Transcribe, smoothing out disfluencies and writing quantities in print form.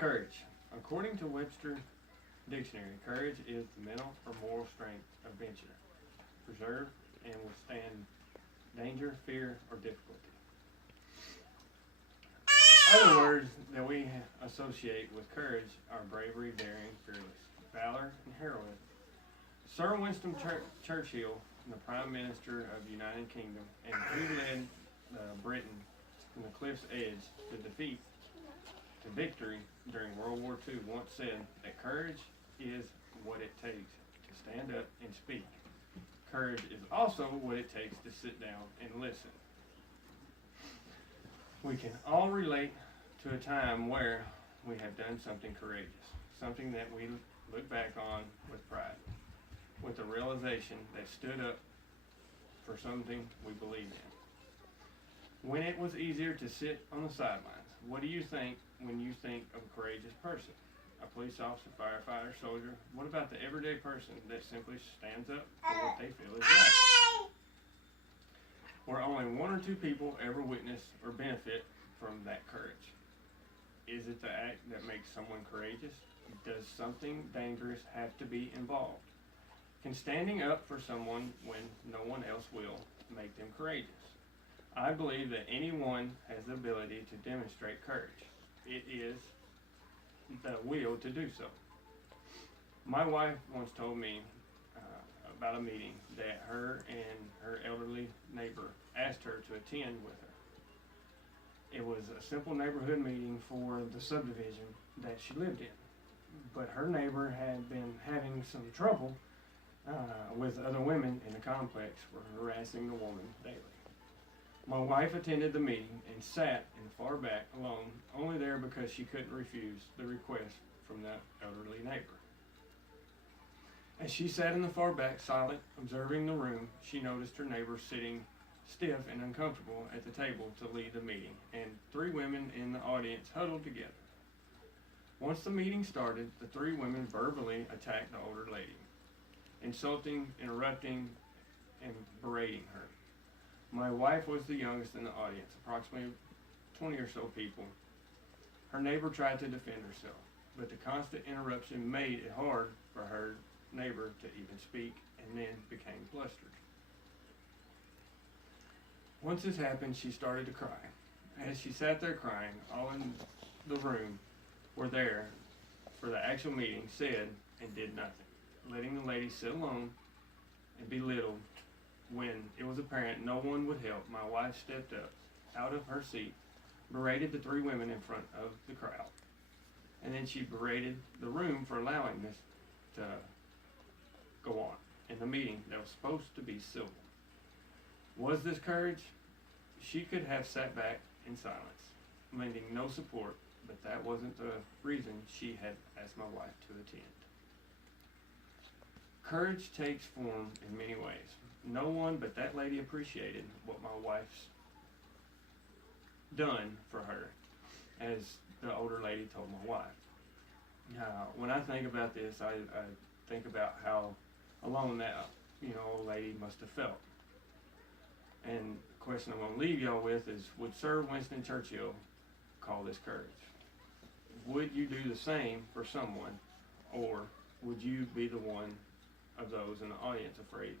Courage. According to Webster Dictionary, courage is the mental or moral strength of venture, preserve, and withstand danger, fear, or difficulty. Other words that we associate with courage are bravery, daring, fearless, valor, and heroism. Sir Winston Churchill, the Prime Minister of the United Kingdom, and who led Britain from the cliff's edge to defeat to victory during World War II, once said that courage is what it takes to stand up and speak. Courage is also what it takes to sit down and listen. We can all relate to a time where we have done something courageous, something that we look back on with pride, with the realization that stood up for something we believed in. When it was easier to sit on the sidelines, what do you think when you think of a courageous person? A police officer, firefighter, soldier? What about the everyday person that simply stands up for what they feel is right? Where only one or two people ever witness or benefit from that courage. Is it the act that makes someone courageous? Does something dangerous have to be involved? Can standing up for someone when no one else will make them courageous? I believe that anyone has the ability to demonstrate courage. It is the will to do so. My wife once told me about a meeting that her and her elderly neighbor asked her to attend with her. It was a simple neighborhood meeting for the subdivision that she lived in. But her neighbor had been having some trouble with other women in the complex for harassing the woman daily. My wife attended the meeting and sat in the far back alone, only there because she couldn't refuse the request from the elderly neighbor. As she sat in the far back, silent, observing the room, she noticed her neighbor sitting stiff and uncomfortable at the table to lead the meeting, and three women in the audience huddled together. Once the meeting started, the three women verbally attacked the older lady, insulting, interrupting, and berating her. My wife was the youngest in the audience, approximately 20 or so people. Her neighbor tried to defend herself, but the constant interruption made it hard for her neighbor to even speak, and then became flustered. Once this happened, she started to cry. As she sat there crying, all in the room were there for the actual meeting, said and did nothing, letting the lady sit alone and belittled. When it was apparent no one would help, my wife stepped up out of her seat, berated the three women in front of the crowd, and then she berated the room for allowing this to go on in the meeting that was supposed to be civil. Was this courage? She could have sat back in silence, lending no support, but that wasn't the reason she had asked my wife to attend. Courage takes form in many ways. No one but that lady appreciated what my wife's done for her, as the older lady told my wife. When I think about this, I think about how alone that old lady must have felt. And the question I'm going to leave y'all with is, would Sir Winston Churchill call this courage? Would you do the same for someone, or would you be the one of those in the audience afraid